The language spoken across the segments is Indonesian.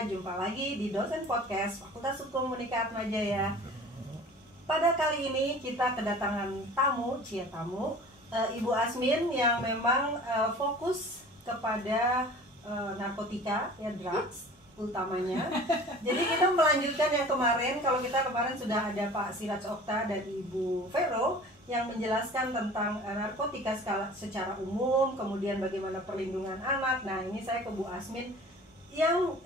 semuanya, jumpa lagi di Dosen Podcast Fakultas Hukum Unika Atmajaya. Pada kali ini kita kedatangan tamu, Ibu Asmin yang memang fokus kepada narkotika, ya drugs utamanya. Jadi kita melanjutkan yang kemarin. Kalau kita kemarin sudah ada Pak Siraj Okta dan Ibu Vero yang menjelaskan tentang narkotika secara umum, kemudian bagaimana perlindungan anak. Nah, ini saya ke Bu Asmin yang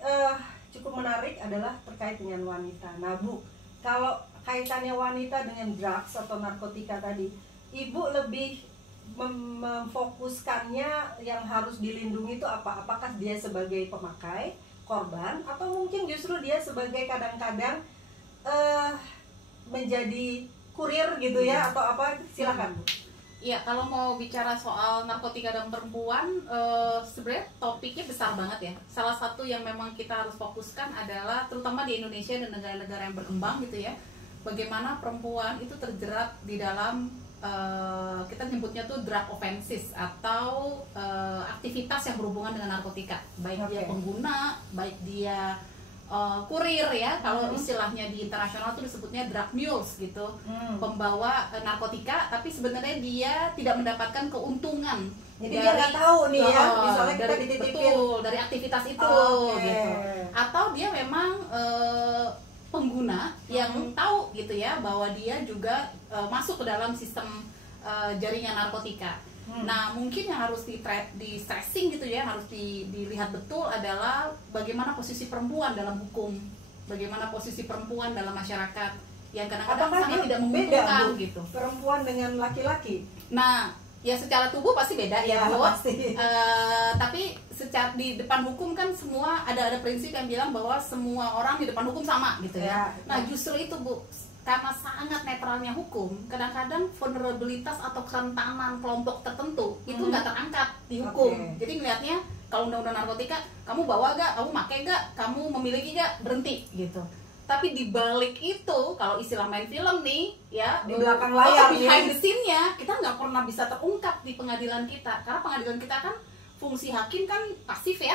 cukup menarik adalah terkait dengan wanita. Nah, Bu, kalau kaitannya wanita dengan drugs atau narkotika tadi, Ibu lebih memfokuskannya yang harus dilindungi itu apa? Apakah dia sebagai pemakai, korban, atau mungkin justru dia sebagai kadang-kadang menjadi kurir gitu ya, atau apa? Silakan, Bu. Iya, kalau mau bicara soal narkotika dan perempuan, sebenarnya topiknya besar banget ya. Salah satu yang memang kita harus fokuskan adalah terutama di Indonesia dan negara-negara yang berkembang gitu ya, bagaimana perempuan itu terjerat di dalam kita nyebutnya tuh drug offenses atau aktivitas yang berhubungan dengan narkotika, baik dia pengguna, baik dia kurir ya, kalau istilahnya di internasional tuh disebutnya drug mules gitu, pembawa narkotika, tapi sebenarnya dia tidak mendapatkan keuntungan. Jadi dia nggak tahu nih ya, misalnya kita dari, dititipin betul, dari aktivitas itu gitu, atau dia memang pengguna yang tahu gitu ya bahwa dia juga masuk ke dalam sistem jaringan narkotika. Nah, mungkin yang harus di stressing gitu ya, harus dilihat betul adalah bagaimana posisi perempuan dalam hukum, bagaimana posisi perempuan dalam masyarakat yang kadang-kadang sangat tidak menguntungkan gitu. Perempuan dengan laki-laki. Nah, ya secara tubuh pasti beda ya, Bu. Pasti. Tapi secara di depan hukum kan semua ada prinsip yang bilang bahwa semua orang di depan hukum sama gitu ya. Nah, justru itu, Bu, karena sangat netralnya hukum, kadang-kadang vulnerabilitas atau kerentanan kelompok tertentu itu nggak terangkat di hukum. Jadi ngelihatnya kalau undang-undang narkotika, kamu bawa gak, kamu pakai gak, kamu memiliki gak, berhenti gitu. Tapi di balik itu, kalau istilah main film nih, ya di belakang layar, behind the scene-nya, kita nggak pernah bisa terungkap di pengadilan kita. Karena pengadilan kita kan fungsi hakim kan pasif ya,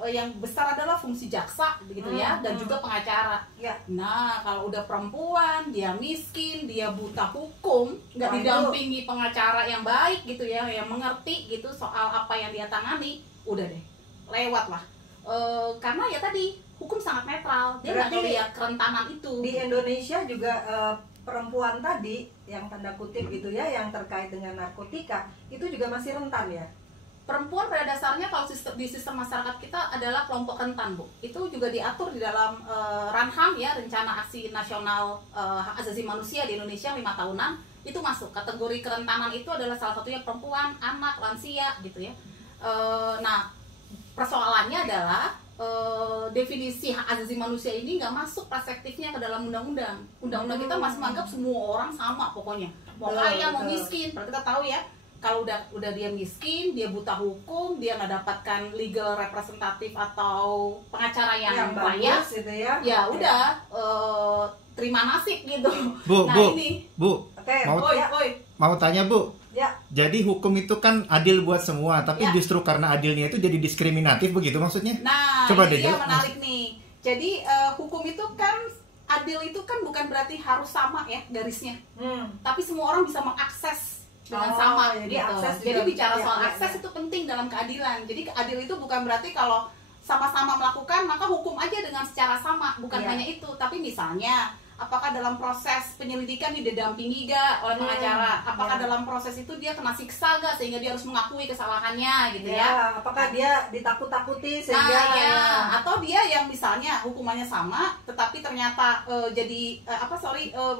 yang besar adalah fungsi jaksa begitu ya, dan juga pengacara. Nah, kalau udah perempuan, dia miskin, dia buta hukum, nggak didampingi pengacara yang baik gitu ya, yang mengerti gitu soal apa yang dia tangani, udah deh, lewat lah. Karena ya tadi hukum sangat netral, dia nggak ngelihat kerentanan itu. Di Indonesia juga perempuan tadi yang tanda kutip gitu ya, yang terkait dengan narkotika itu juga masih rentan ya. Perempuan pada dasarnya kalau di sistem masyarakat kita adalah kelompok rentan, Bu. Itu juga diatur di dalam RANHAM ya, Rencana Aksi Nasional Hak Asasi Manusia di Indonesia 5 tahunan, itu masuk kategori kerentanan. Itu adalah salah satunya perempuan, anak, lansia gitu ya. Nah, persoalannya adalah definisi hak asasi manusia ini nggak masuk perspektifnya ke dalam undang-undang. Undang-undang kita masih menganggap semua orang sama pokoknya, mau kaya mau miskin. Padahal kita tahu ya, kalau udah dia miskin, dia buta hukum, dia nggak dapatkan legal representatif atau pengacara yang layak, gitu ya. Ya udah terima nasib gitu. Bu, nah, Bu, ini. Bu, mau tanya, Bu. Ya. Jadi hukum itu kan adil buat semua, tapi justru karena adilnya itu jadi diskriminatif begitu maksudnya? Nah, coba ini deh yang menarik nih. Jadi hukum itu kan adil itu kan bukan berarti harus sama ya garisnya, tapi semua orang bisa mengakses dengan sama gitu. Jadi bicara soal akses itu penting dalam keadilan. Jadi adil itu bukan berarti kalau sama-sama melakukan maka hukum aja dengan secara sama, bukan hanya itu. Tapi misalnya apakah dalam proses penyelidikan didampingi gak oleh pengacara? Apakah dalam proses itu dia kena siksa gak sehingga dia harus mengakui kesalahannya gitu ya? Apakah dia ditakut-takuti sehingga atau dia yang misalnya hukumannya sama tetapi ternyata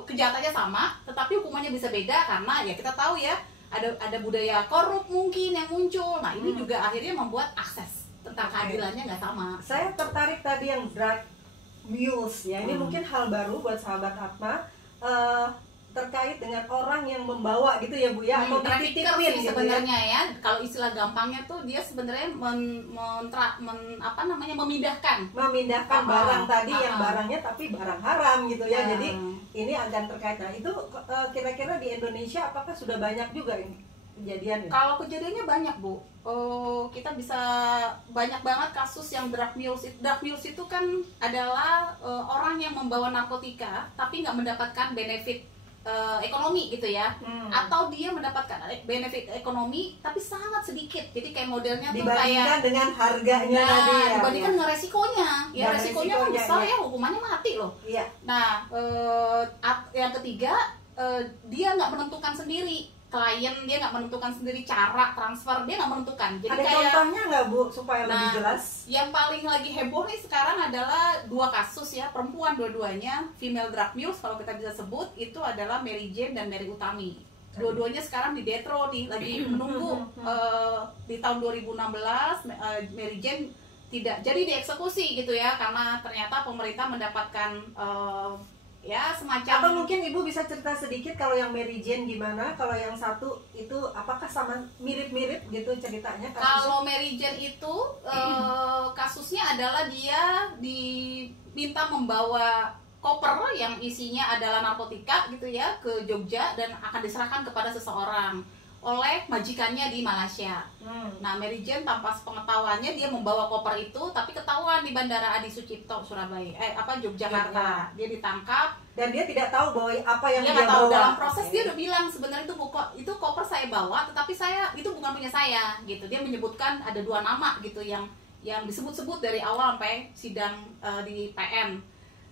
kejahatannya sama tetapi hukumannya bisa beda karena ya kita tahu ya ada budaya korup mungkin yang muncul. Nah, ini juga akhirnya membuat akses tentang keadilannya nggak sama. Saya tertarik tadi yang drug mules ya, ini mungkin hal baru buat sahabat Atma, terkait dengan orang yang membawa gitu ya, Bu ya, atau trafficker sih gitu sebenarnya ya. Kalau istilah gampangnya tuh dia sebenarnya memindahkan barang tadi yang barangnya tapi barang haram gitu ya. Jadi ini akan terkait. Nah, itu kira-kira di Indonesia apakah sudah banyak juga ini kejadian ya? Kalau kejadiannya banyak, Bu. Kita bisa banyak banget kasus yang drug mules. Drug mules itu kan adalah orang yang membawa narkotika tapi nggak mendapatkan benefit ekonomi gitu ya, atau dia mendapatkan benefit ekonomi tapi sangat sedikit. Jadi kayak modelnya tuh dibandingkan kayak dengan harganya tadi ya. dibandingkan dengan resikonya, ya Dan resikonya kan resikonya, besar iya. ya, hukumannya mati loh. Iya. Nah, yang ketiga, dia nggak menentukan sendiri klien, dia nggak menentukan sendiri cara transfer, dia nggak menentukan. Jadi Ada kayak contohnya nggak Bu supaya lebih jelas? yang paling lagi heboh nih sekarang adalah 2 kasus ya, perempuan dua-duanya, female drug mules kalau kita bisa sebut, itu adalah Mary Jane dan Mary Utami. Dua-duanya sekarang di detro nih, lagi menunggu di tahun 2016 Mary Jane tidak jadi dieksekusi gitu ya, karena ternyata pemerintah mendapatkan ya semacam. Atau mungkin Ibu bisa cerita sedikit kalau yang Mary Jane gimana, kalau yang satu itu apakah sama mirip-mirip gitu ceritanya kasusnya? Kalau Mary Jane itu kasusnya adalah dia diminta membawa koper yang isinya adalah narkotika gitu ya ke Jogja dan akan diserahkan kepada seseorang oleh majikannya di Malaysia. Nah, Mary Jane tanpa pengetahuannya dia membawa koper itu, tapi ketahuan di Bandara Adi Sucipto Surabaya, Yogyakarta. Dia ditangkap Dan dia tidak tahu bahwa apa yang dia dia nggak tahu. bawa. Dalam proses dia udah bilang sebenarnya itu koper saya bawa, tetapi itu bukan punya saya gitu. Dia menyebutkan ada 2 nama gitu yang disebut-sebut dari awal sampai sidang di PN.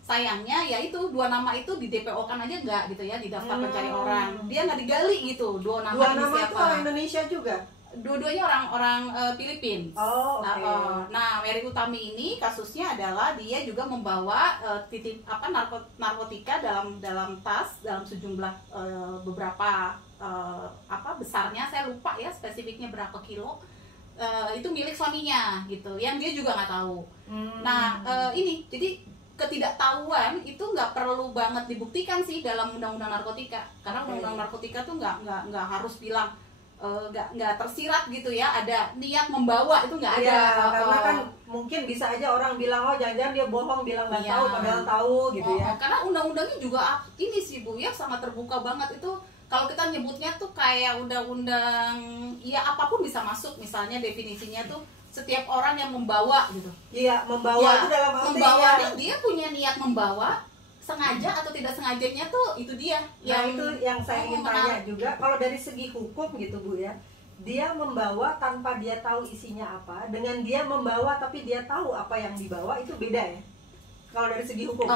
Sayangnya ya itu 2 nama itu di DPO-kan aja nggak gitu ya, di daftar pencari orang. Dia nggak digali gitu 2 nama 2 ini nama siapa. itu orang Indonesia juga? Dua-duanya orang Filipina. Oh, oke. Nah, Mary Utami ini kasusnya adalah dia juga membawa narkotika dalam tas, dalam sejumlah beberapa besarnya, saya lupa ya spesifiknya berapa kilo. Itu milik suaminya gitu, yang dia juga nggak tahu. Nah, ini jadi ketidaktahuan itu nggak perlu banget dibuktikan sih dalam undang-undang narkotika, karena undang-undang narkotika tuh nggak harus bilang nggak tersirat gitu ya ada niat membawa, itu nggak ada. Ya, karena kan mungkin bisa aja orang bilang oh jangan-jangan dia bohong bilang nggak tahu padahal tahu gitu ya. Karena undang-undangnya juga ini sih Bu ya, sangat terbuka banget itu. Kalau kita nyebutnya tuh kayak undang-undang ya apapun bisa masuk, misalnya definisinya tuh setiap orang yang membawa gitu. Iya, membawa itu dalam arti membawanya dia punya niat membawa, sengaja atau tidak sengajanya tuh itu dia. Itu yang saya ingin tanya juga. Kalau dari segi hukum gitu Bu ya, dia membawa tanpa dia tahu isinya apa, dengan dia membawa tapi dia tahu apa yang dibawa, itu beda ya? Kalau dari segi hukum?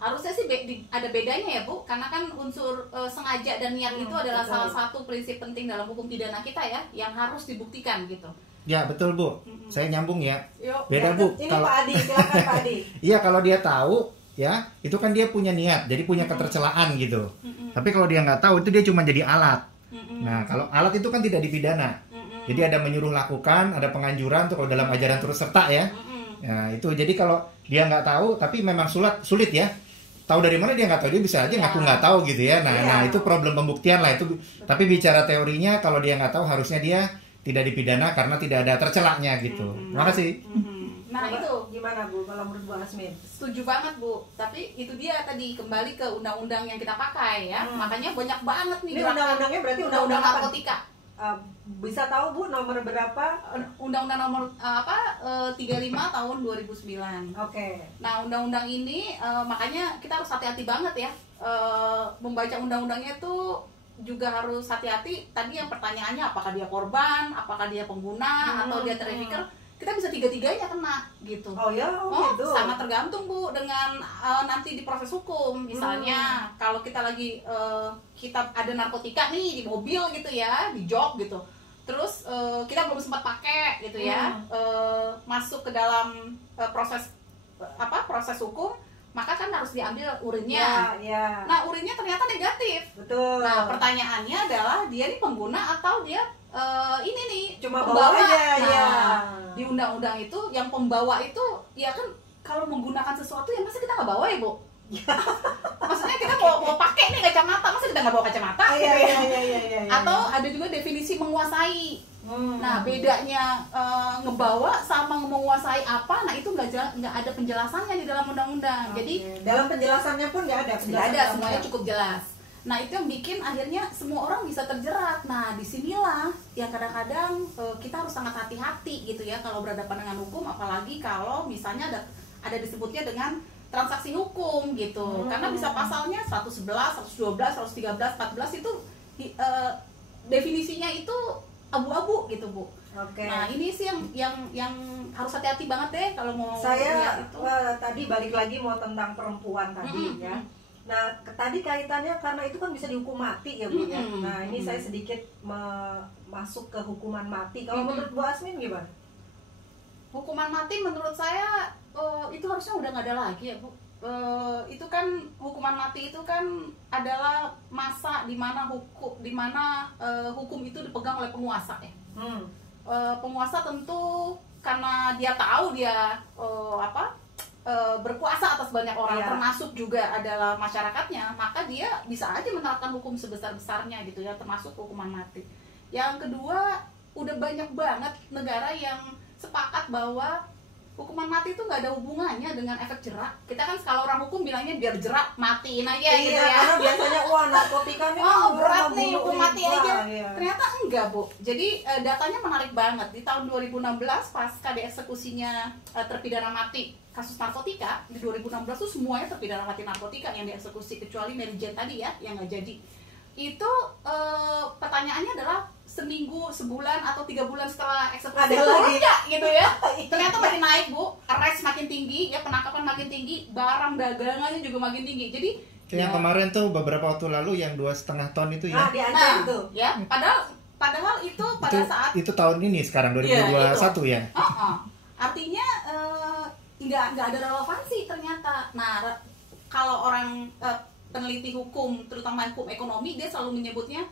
Harusnya sih ada bedanya ya Bu, karena kan unsur sengaja dan niat itu adalah salah satu prinsip penting dalam hukum pidana kita ya, yang harus dibuktikan gitu. Ya betul Bu, saya nyambung ya. Yuk. Beda Bu. Ini Pak Adi, silakan Pak Adi. Iya, kalau dia tahu ya, itu kan dia punya niat, jadi punya ketercelaan gitu. Tapi kalau dia nggak tahu, itu dia cuma jadi alat. Nah, kalau alat itu kan tidak dipidana. Jadi ada menyuruh lakukan, ada penganjuran tuh kalau dalam ajaran turut serta ya. Nah, itu jadi kalau dia nggak tahu, tapi memang sulit ya. Tahu dari mana dia nggak tahu, dia bisa aja ngaku nggak tahu gitu ya. Nah, itu problem pembuktian lah itu. Tapi bicara teorinya, kalau dia nggak tahu harusnya dia tidak dipidana karena tidak ada tercelaknya gitu. Makasih. Nah, itu gimana Bu kalau menurut Bu Asmin? Setuju banget Bu, tapi itu dia tadi kembali ke undang-undang yang kita pakai ya. Makanya banyak banget nih. Ini undang-undangnya berarti undang-undang narkotika. Bisa tahu Bu nomor berapa? Undang-undang nomor 35 tahun 2009. Oke. Nah, undang-undang ini makanya kita harus hati-hati banget ya. Membaca undang-undangnya tuh juga harus hati-hati. Tadi yang pertanyaannya apakah dia korban, apakah dia pengguna, atau dia trafficker, kita bisa tiga-tiganya kena gitu. Oh ya, gitu. Sangat tergantung Bu dengan nanti di proses hukum. Misalnya kalau kita lagi kita ada narkotika nih di mobil gitu ya, di jok gitu. Terus kita belum sempat pakai gitu ya, masuk ke dalam proses hukum, maka kan harus diambil urinnya. Nah, urinnya ternyata negatif. Betul. Nah, pertanyaannya adalah dia ini pengguna atau dia ini nih cuma pembawa. bawa aja. Di undang-undang itu yang pembawa itu ya kan kalau menggunakan sesuatu ya masa kita nggak bawa ya Bu? Maksudnya kita mau pakai nih kacamata, masa kita nggak bawa kacamata? Iya. Atau ada juga definisi menguasai. Nah, bedanya ngebawa sama menguasai apa? Nah, itu nggak ada penjelasannya di dalam undang-undang. Jadi dalam penjelasannya pun nggak ada. Nggak ada, semuanya cukup jelas. Nah itu yang bikin akhirnya semua orang bisa terjerat. Nah disinilah yang kadang-kadang kita harus sangat hati-hati gitu ya kalau berhadapan dengan hukum, apalagi kalau misalnya ada disebutnya dengan transaksi hukum gitu. Karena bisa pasalnya 111, 112, 113, 14 itu definisinya itu abu-abu gitu Bu. Oke. Nah ini sih yang harus hati-hati banget deh kalau mau Saya itu. tadi balik lagi mau tentang perempuan tadi ya. Nah, tadi kaitannya karena itu kan bisa dihukum mati ya Bu ya. Nah, ini saya sedikit masuk ke hukuman mati. Kalau menurut Bu Asmin gimana? Hukuman mati menurut saya itu harusnya udah nggak ada lagi ya Bu. Itu kan hukuman mati itu kan adalah masa di mana hukum itu dipegang oleh penguasa ya. Penguasa tentu karena dia tahu dia berkuasa atas banyak orang, termasuk juga adalah masyarakatnya, maka dia bisa aja menerapkan hukum sebesar-besarnya gitu ya, termasuk hukuman mati. Yang kedua, udah banyak banget negara yang sepakat bahwa hukuman mati itu nggak ada hubungannya dengan efek jerak. Kita kan kalau orang hukum bilangnya biar jerak matiin aja gitu ya. Karena biasanya narkotika nih berat nih hukum mati aja. Iya. Ternyata enggak Bu. Jadi datanya menarik banget. Di tahun 2016 pasca dieksekusinya terpidana mati kasus narkotika, di 2016 tuh semuanya terpidana mati narkotika yang dieksekusi kecuali Mary Jane tadi ya yang nggak jadi. Itu pertanyaannya adalah seminggu, sebulan, atau 3 bulan setelah eksekusi ada lagi gitu ya. Ternyata makin naik Bu, arrest makin tinggi, ya penangkapan makin tinggi, barang dagangannya juga makin tinggi. Jadi yang kemarin tuh beberapa waktu lalu yang 2,5 ton itu ya. Di Aceh itu. Ya, padahal itu pada saat itu tahun ini sekarang 2021 ya. Artinya nggak ada relevansi ternyata. Nah, kalau orang peneliti hukum, terutama hukum ekonomi, dia selalu menyebutnya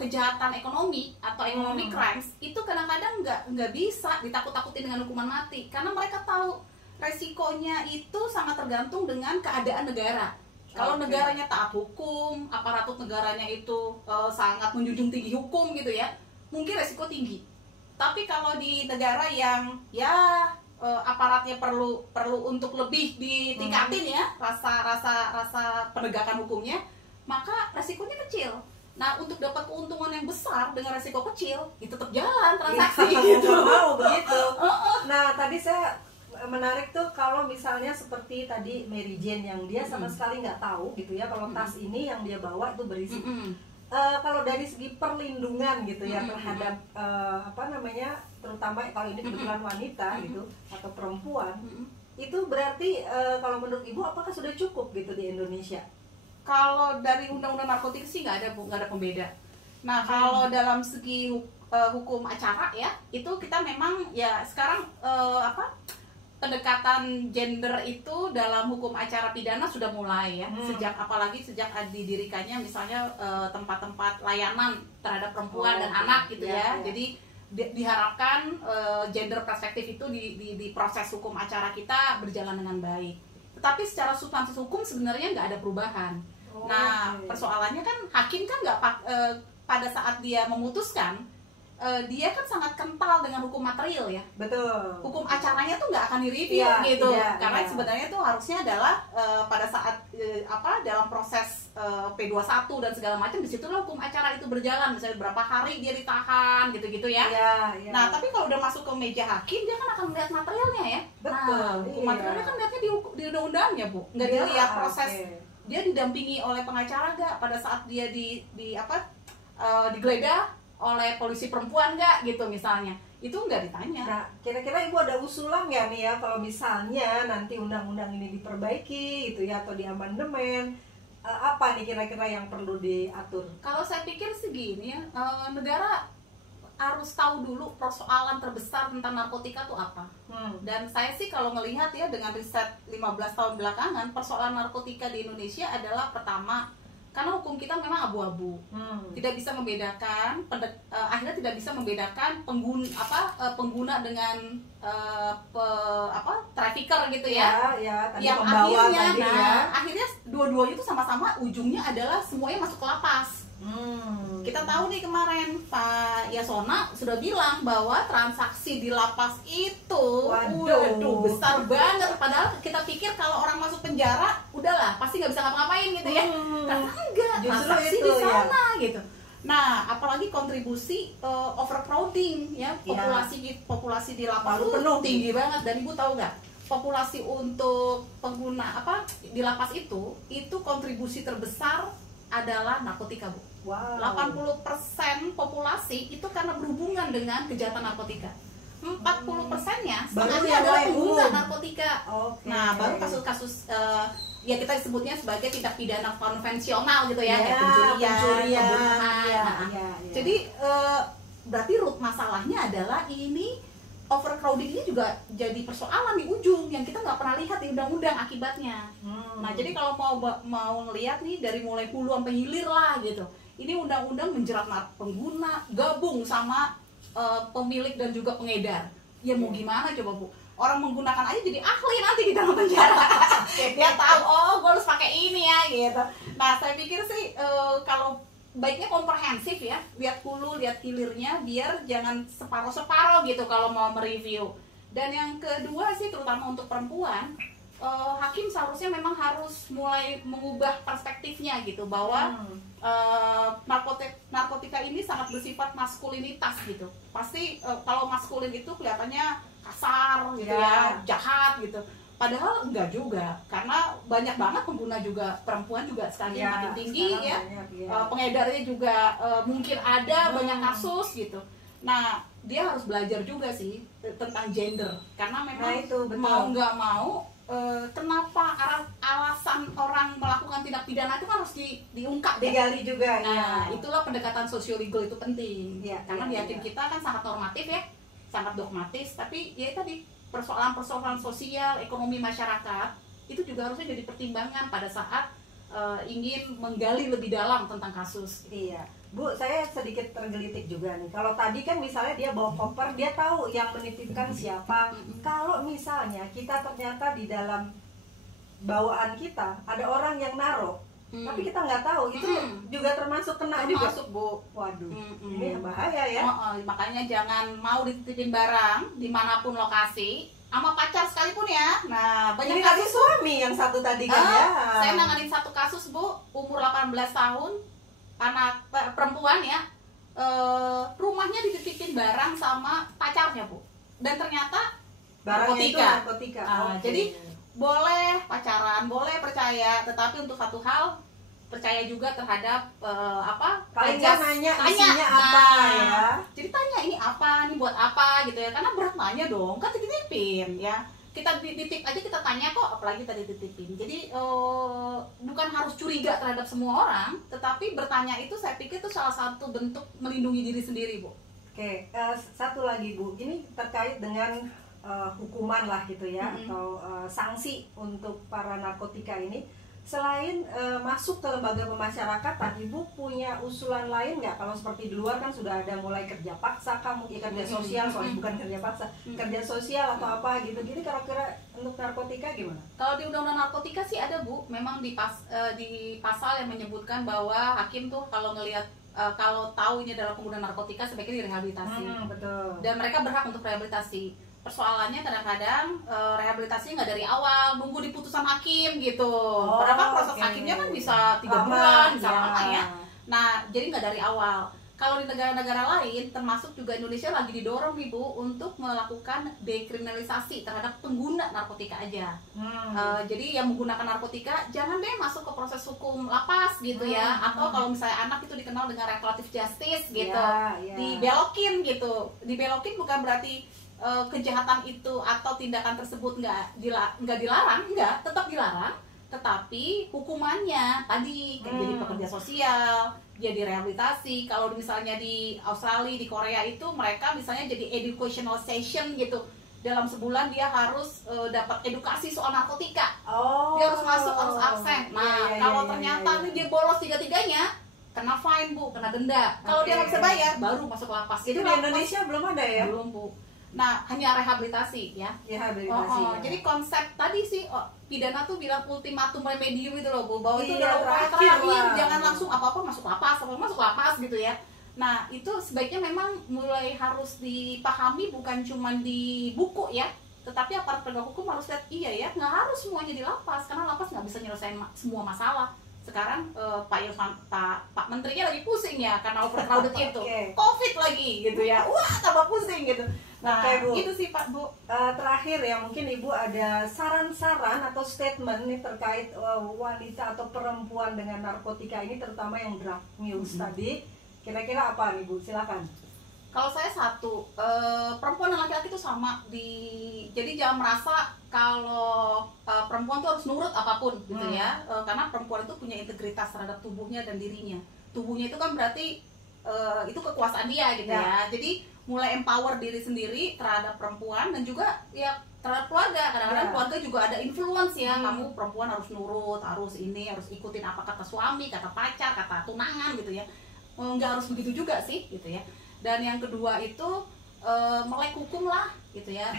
kejahatan ekonomi atau economic crimes itu kadang-kadang nggak bisa ditakut-takutin dengan hukuman mati karena mereka tahu resikonya itu sangat tergantung dengan keadaan negara. Kalau negaranya taat hukum, aparatur negaranya itu sangat menjunjung tinggi hukum gitu ya, mungkin resiko tinggi. Tapi kalau di negara yang aparatnya perlu untuk lebih ditingkatin ya rasa penegakan hukumnya, maka resikonya kecil. Nah, untuk dapat keuntungan yang besar dengan resiko kecil, itu tetap jalan transaksi gitu. Begitu. Nah, tadi saya menarik tuh kalau misalnya seperti tadi Mary Jane yang dia sama sekali nggak tahu gitu ya kalau tas ini yang dia bawa itu berisi. Kalau dari segi perlindungan gitu ya terhadap terutama kalau ini kebetulan wanita gitu atau perempuan, itu berarti kalau menurut Ibu apakah sudah cukup gitu di Indonesia? Kalau dari undang-undang narkotika sih nggak ada pembeda. Nah kalau dalam segi hukum acara ya itu kita memang ya sekarang pendekatan gender itu dalam hukum acara pidana sudah mulai ya apalagi sejak didirikannya misalnya tempat-tempat layanan terhadap perempuan dan anak gitu ya. Jadi diharapkan gender perspektif itu di proses hukum acara kita berjalan dengan baik. Tetapi secara substansi hukum sebenarnya nggak ada perubahan. Persoalannya kan hakim kan nggak pada saat dia memutuskan dia kan sangat kental dengan hukum material ya. Betul. Hukum acaranya tuh nggak akan direview gitu. Karena sebenarnya tuh harusnya adalah pada saat dalam proses P21 dan segala macam disitulah hukum acara itu berjalan. Misalnya berapa hari dia ditahan gitu-gitu ya. Nah tapi kalau udah masuk ke meja hakim dia kan akan melihat materialnya ya. Betul. Nah, hukum materialnya kan lihatnya di undang-undangnya Bu. Nggak dilihat proses dia didampingi oleh pengacara nggak pada saat dia digeledah oleh polisi perempuan nggak gitu misalnya, itu nggak ditanya. Nah kira-kira Ibu ada usulan nggak nih ya kalau misalnya nanti undang-undang ini diperbaiki gitu ya atau diamandemen, apa nih kira-kira yang perlu diatur? Kalau saya pikir segini ya, negara harus tahu dulu persoalan terbesar tentang narkotika itu apa. Dan saya sih kalau melihat ya dengan riset 15 tahun belakangan, persoalan narkotika di Indonesia adalah pertama karena hukum kita memang abu-abu, tidak bisa membedakan akhirnya tidak bisa membedakan pengguna dengan trafficker gitu ya, yang akhirnya akhirnya dua-duanya itu sama-sama ujungnya adalah semuanya masuk ke lapas. Kita tahu nih kemarin Pak Yasona sudah bilang bahwa transaksi di lapas itu waduh besar banget, padahal kita pikir kalau orang masuk penjara udahlah pasti nggak bisa ngapa-ngapain gitu ya. Karena enggak, transaksi itu, di sana gitu. Nah, apalagi kontribusi overcrowding ya, populasi di lapas itu penuh tinggi banget. Dan Ibu tahu nggak, populasi untuk pengguna di lapas itu kontribusi terbesar adalah narkotika, Bu. Wow. 80% populasi itu karena berhubungan dengan kejahatan narkotika. 40%-nya setengahnya adalah pengguna narkotika. Nah, baru kasus-kasus ya kita sebutnya sebagai tindak pidana konvensional gitu ya, kayak pencurian, pembunuhan. Jadi berarti root masalahnya adalah ini overcrowding ini juga jadi persoalan di ujung yang kita nggak pernah lihat di undang-undang akibatnya. Nah, jadi kalau mau ngelihat nih dari mulai hulu sampai hilir lah gitu. Ini undang-undang menjerat pengguna gabung sama pemilik dan juga pengedar. Ya mau gimana coba, Bu? Orang menggunakan aja jadi ahli nanti di dalam penjara. Dia tahu, oh gue harus pakai ini ya gitu. Nah, saya pikir sih kalau baiknya komprehensif ya, lihat hulu, lihat hilirnya, biar jangan separuh-separuh gitu kalau mau mereview. Dan yang kedua sih, terutama untuk perempuan, hakim seharusnya memang harus mulai mengubah perspektifnya gitu, bahwa narkotika ini sangat bersifat maskulinitas gitu. Pasti kalau maskulin itu kelihatannya kasar gitu ya, jahat gitu. Padahal enggak juga, karena banyak banget pengguna juga perempuan juga sekarang makin tinggi ya. Pengedarnya juga mungkin ada banyak kasus gitu. Nah, dia harus belajar juga sih tentang gender, karena memang itu, mau nggak mau kenapa alasan orang melakukan tindak pidana itu kan harus diungkap, digali juga. Nah, itulah pendekatan sosiologis itu penting, karena di hakim kita kan sangat normatif ya, sangat dogmatis, tapi ya tadi persoalan-persoalan sosial, ekonomi masyarakat itu juga harusnya jadi pertimbangan pada saat ingin menggali lebih dalam tentang kasus. Iya, Bu, saya sedikit tergelitik juga nih. Kalau tadi kan misalnya dia bawa koper, dia tahu yang menitipkan siapa. Kalau misalnya kita ternyata di dalam bawaan kita ada orang yang naruh, tapi kita nggak tahu, itu juga termasuk kena juga. Termasuk, Bu. Waduh, ini bahaya ya. Makanya jangan mau dititipin barang dimanapun lokasi, sama pacar sekalipun ya. Nah, banyak kasus suami yang satu tadi kan ya. Saya nanganin satu kasus, Bu, umur 18 tahun, anak perempuan ya, rumahnya dititipin barang sama pacarnya, Bu, dan ternyata barangnya narkotika. Jadi boleh pacaran, boleh percaya, tetapi untuk satu hal percaya juga terhadap paling nggak nanya isinya apa ya. Jadi tanya ini apa, ini buat apa gitu ya, karena berat nanya dong, kan dititipin ya. Kita dititip aja kita tanya kok, apalagi kita dititipin. Jadi bukan harus curiga terhadap semua orang, tetapi bertanya itu saya pikir itu salah satu bentuk melindungi diri sendiri, Bu. Oke, satu lagi, Bu, ini terkait dengan hukuman lah gitu ya, atau sanksi untuk para narkotika ini. Selain masuk ke lembaga pemasyarakatan, Ibu punya usulan lain nggak? Kalau seperti di luar kan sudah ada mulai kerja paksa, kamu kerja sosial, soalnya bukan kerja paksa, kerja sosial atau apa gitu. Jadi kira-kira untuk narkotika gimana? Kalau di undang-undang narkotika sih ada, Bu, memang di pasal yang menyebutkan bahwa hakim tuh kalau ngelihat kalau tahu ini adalah pengguna narkotika sebaiknya direhabilitasi. Betul. Dan mereka berhak untuk rehabilitasi. Persoalannya kadang-kadang rehabilitasinya nggak dari awal, nunggu di putusan hakim gitu. Padahal proses hakimnya kan bisa 3 bulan, bisa lama ya. Nah, jadi nggak dari awal. Kalau di negara-negara lain, termasuk juga Indonesia lagi didorong nih, Bu, untuk melakukan dekriminalisasi terhadap pengguna narkotika aja. Jadi yang menggunakan narkotika jangan deh masuk ke proses hukum lapas gitu ya. Atau kalau misalnya anak itu dikenal dengan restoratif justice gitu, dibelokin gitu. Dibelokin bukan berarti kejahatan itu atau tindakan tersebut nggak dilarang, tetap dilarang, tetapi hukumannya tadi jadi pekerja sosial, jadi rehabilitasi. Kalau misalnya di Australia, di Korea itu mereka misalnya jadi educational session gitu, dalam sebulan dia harus dapat edukasi soal narkotika. Dia harus masuk, harus absen. Nah, kalau ternyata dia bolos tiga-tiganya, kena fine, Bu, kena denda. Kalau dia nggak bisa bayar, baru masuk lapas. Itu di Indonesia belum ada ya? Belum, Bu. Nah, hanya rehabilitasi ya. Rehabilitasi. Jadi konsep tadi sih pidana tuh bilang ultimatum remedium itu loh, Bu, bahwa itu udah upaya terakhir, jangan langsung apa-apa masuk lapas gitu ya. Nah, itu sebaiknya memang mulai harus dipahami, bukan cuma di buku ya, tetapi aparat penegak hukum harus lihat, iya ya, nggak harus semuanya di lapas, karena lapas nggak bisa nyelesain semua masalah. sekarang Pak Menterinya lagi pusing ya karena overcrowded itu, Oke. COVID lagi gitu ya, wah tambah pusing gitu. Nah, Oke, Bu. itu sih Pak Bu. Terakhir ya, mungkin Ibu ada saran-saran atau statement nih terkait wanita atau perempuan dengan narkotika ini, terutama yang drug use tadi. Kira-kira apa nih Bu? Silakan. Kalau saya satu, perempuan dan laki-laki itu sama jadi jangan merasa kalau perempuan tuh harus nurut apapun gitu ya, karena perempuan itu punya integritas terhadap tubuhnya dan dirinya. Tubuhnya itu kan berarti itu kekuasaan dia gitu ya. Jadi mulai empower diri sendiri terhadap perempuan dan juga ya terhadap keluarga. Kadang-kadang keluarga juga ada influence ya, kamu perempuan harus nurut, harus ikutin apa kata suami, kata pacar, kata tunangan gitu ya. Nggak harus begitu juga sih gitu ya. Dan yang kedua itu melek hukum lah gitu ya.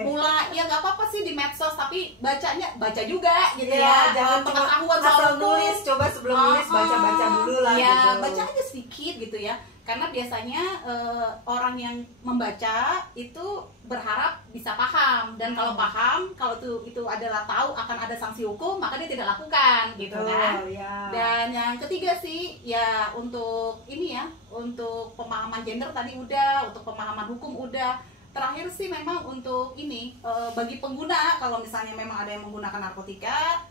Mulai ya nggak apa-apa sih di medsos, tapi baca juga gitu ya. Jangan pengetahuan asal soal nulis, coba sebelum nulis baca-baca dulu lah ya, gitu. baca aja sedikit gitu ya. Karena biasanya orang yang membaca itu berharap bisa paham, dan kalau paham, kalau itu adalah tahu akan ada sanksi hukum, maka dia tidak lakukan gitu kan. Ya. Dan yang ketiga sih ya untuk ini ya, untuk pemahaman gender tadi udah, untuk pemahaman hukum udah. Terakhir sih memang untuk ini bagi pengguna, kalau misalnya memang ada yang menggunakan narkotika,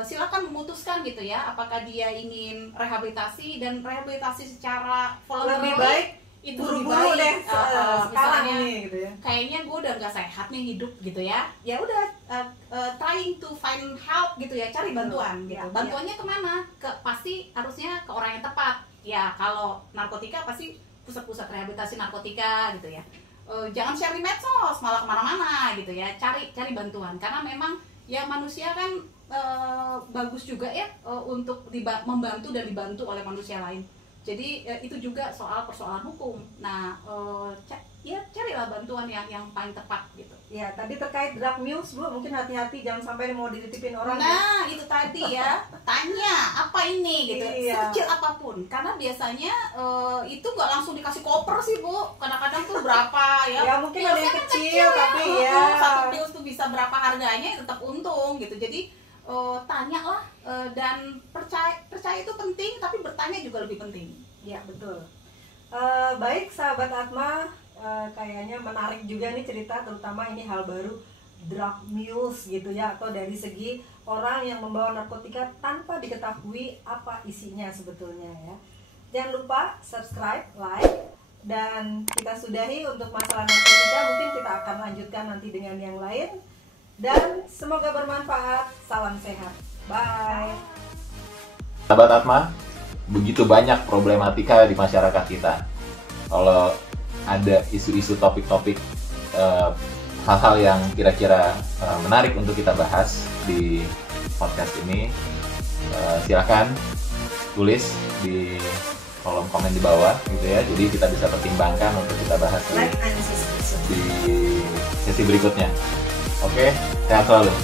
silakan memutuskan gitu ya, apakah dia ingin rehabilitasi, dan rehabilitasi secara voluntary Lebih baik itu buru-buru deh sekarang misalnya ini gitu ya. kayaknya gue udah nggak sehat nih hidup gitu ya, ya udah trying to find help gitu ya, cari bantuan gitu. Bantuannya kemana? Pasti harusnya ke orang yang tepat ya. Kalau narkotika pasti pusat-pusat rehabilitasi narkotika gitu ya. Jangan share di medsos malah kemana-mana gitu ya, cari bantuan, karena memang ya manusia kan bagus juga ya untuk membantu dan dibantu oleh manusia lain. Jadi itu juga persoalan hukum. Nah, ya carilah bantuan yang paling tepat gitu. Ya, tadi terkait drug use, Bu, mungkin hati-hati jangan sampai mau dititipin orang. Nah, itu tadi ya, tanya apa ini gitu, Iya. sekecil apapun. Karena biasanya itu nggak langsung dikasih koper sih Bu. Kadang-kadang tuh berapa ya? Ya mungkin ada yang Pilsnya kan kecil, tapi ya. satu pils tuh bisa berapa harganya, tetap untung gitu. Jadi tanyalah, dan percaya itu penting, tapi bertanya juga lebih penting. Ya, betul. Baik sahabat Atma, kayaknya menarik juga nih cerita, terutama ini hal baru, drug use gitu ya, atau dari segi orang yang membawa narkotika tanpa diketahui apa isinya sebetulnya ya. Jangan lupa subscribe, like, dan kita sudahi untuk masalah narkotika. Mungkin kita akan lanjutkan nanti dengan yang lain. Dan semoga bermanfaat. Salam sehat. Bye. Sahabat Atma, begitu banyak problematika di masyarakat kita. Kalau ada isu-isu topik-topik hal-hal yang kira-kira menarik untuk kita bahas di podcast ini, silakan tulis di kolom komen di bawah gitu ya. Jadi kita bisa pertimbangkan untuk kita bahas di sesi berikutnya. Oke, sehat selalu.